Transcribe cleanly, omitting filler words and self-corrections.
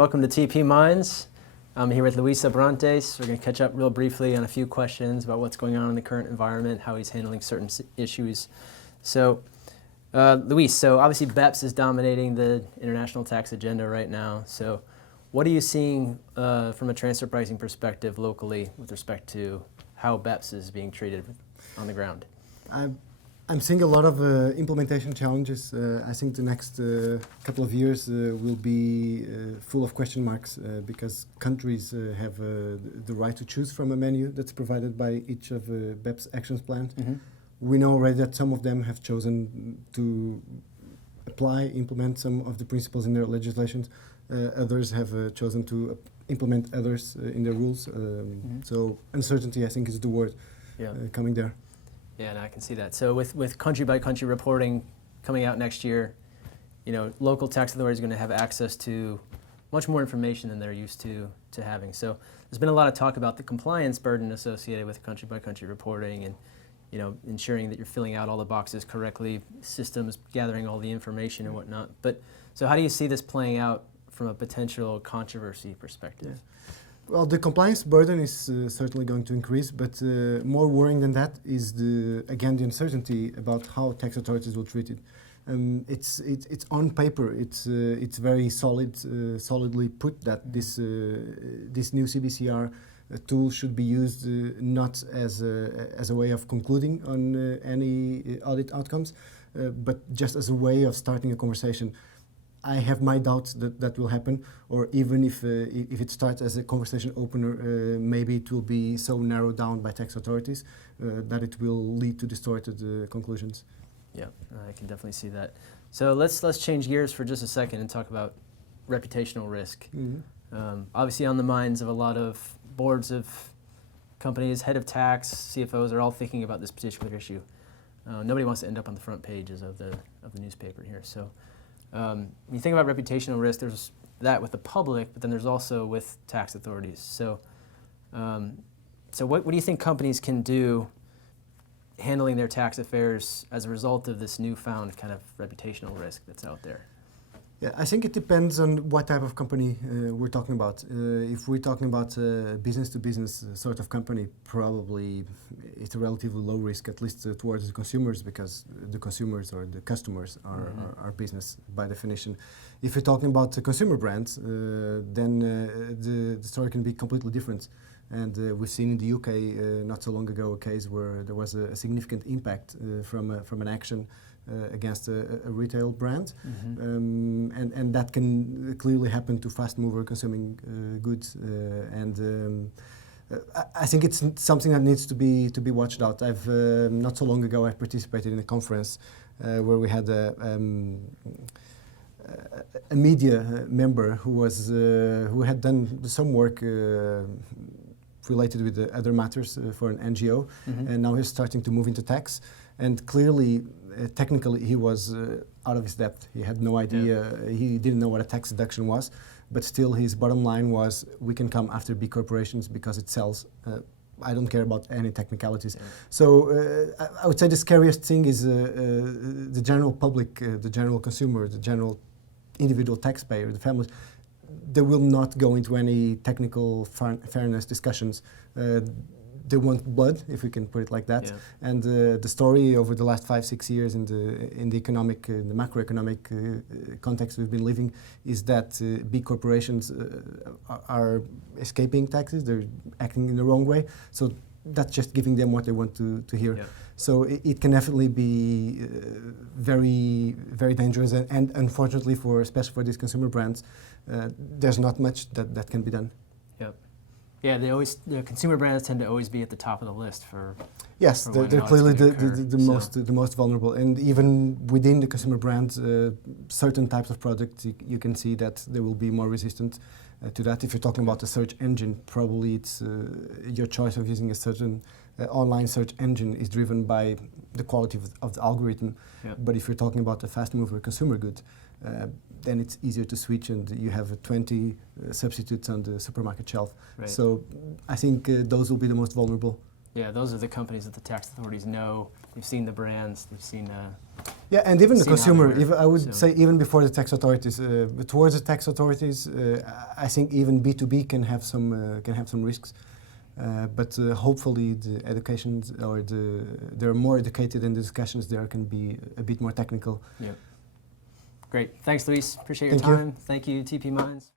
welcome to TP Minds. I'm here with Luis Abrantes. We're going to catch up real briefly on a few questions about what's going on in the current environment, how he's handling certain issues. So, Luis, so obviously BEPS is dominating the international tax agenda right now. So what are you seeing from a transfer pricing perspective locally with respect to how BEPS is being treated on the ground? I'm seeing a lot of implementation challenges. I think the next couple of years will be full of question marks because countries have the right to choose from a menu that's provided by each of the BEPS actions plans. Mm-hmm. We know already that some of them have chosen to implement some of the principles in their legislations. Others have chosen to implement others in their rules. So uncertainty, I think, is the word coming there. Yeah, and I can see that. So with country-by-country reporting coming out next year, you know, local tax authorities are going to have access to much more information than they're used to having. So there's been a lot of talk about the compliance burden associated with country-by-country reporting and, you know, ensuring that you're filling out all the boxes correctly, systems gathering all the information and whatnot. But so how do you see this playing out from a potential controversy perspective? Yeah. Well, the compliance burden is certainly going to increase, but more worrying than that is the uncertainty about how tax authorities will treat it. It's on paper. It's very solidly put that this new CBCR tool should be used not as a way of concluding on any audit outcomes, but just as a way of starting a conversation. I have my doubts that that will happen, or even if it starts as a conversation opener, maybe it will be so narrowed down by tax authorities that it will lead to distorted conclusions. Yeah, I can definitely see that. So let's change gears for just a second and talk about reputational risk. Mm-hmm. Obviously on the minds of a lot of boards of companies, head of tax, CFOs are all thinking about this particular issue. Nobody wants to end up on the front pages of the newspaper here. So. When you think about reputational risk, there's that with the public, but then there's also with tax authorities. So, what do you think companies can do handling their tax affairs as a result of this newfound kind of reputational risk that's out there? Yeah, I think it depends on what type of company we're talking about. If we're talking about a business-to-business sort of company, probably it's a relatively low risk, at least towards the consumers, because the consumers or the customers are business by definition. If you're talking about consumer brands, then the story can be completely different. And we've seen in the UK not so long ago a case where there was a significant impact from an action against a retail brand, and that can clearly happen to fast-mover consuming goods, I think it's something that needs to be watched out. I've not so long ago I participated in a conference where we had a media member who had done some work related with the other matters for an NGO, and now he's starting to move into tax, and clearly. Technically, he was out of his depth. He had no idea. Yeah. He didn't know what a tax deduction was, but still his bottom line was, we can come after big corporations because it sells. I don't care about any technicalities. Yeah. So I would say the scariest thing is the general public, the general consumer, the general individual taxpayer, the families. They will not go into any technical fairness discussions. They want blood, if we can put it like that. Yeah. And the story over the last 5-6 years in the economic, the macroeconomic context we've been living is that big corporations are escaping taxes. They're acting in the wrong way. So that's just giving them what they want to hear. Yeah. So it can definitely be very, very dangerous. And unfortunately, especially for these consumer brands, there's not much that can be done. Yeah. Yeah, the consumer brands tend to always be at the top of the list for. Yes, they're clearly the most vulnerable, and even within the consumer brands, certain types of products you can see that they will be more resistant to that. If you're talking about a search engine, probably it's your choice of using a certain online search engine is driven by the quality of the algorithm. Yeah. But if you're talking about a fast mover consumer good, then it's easier to switch, and you have 20 substitutes on the supermarket shelf. Right. So I think those will be the most vulnerable. Yeah, those are the companies that the tax authorities know. They've seen the brands. They've seen Yeah, and even the seen how they consumer, work, even, I would so. say even before the tax authorities, towards the tax authorities, I think even B2B can have some risks. But hopefully the educations or they're more educated and the discussions there can be a bit more technical. Yeah. Great. Thanks, Luis. Appreciate your Thank you. time. Thank you, TP Minds.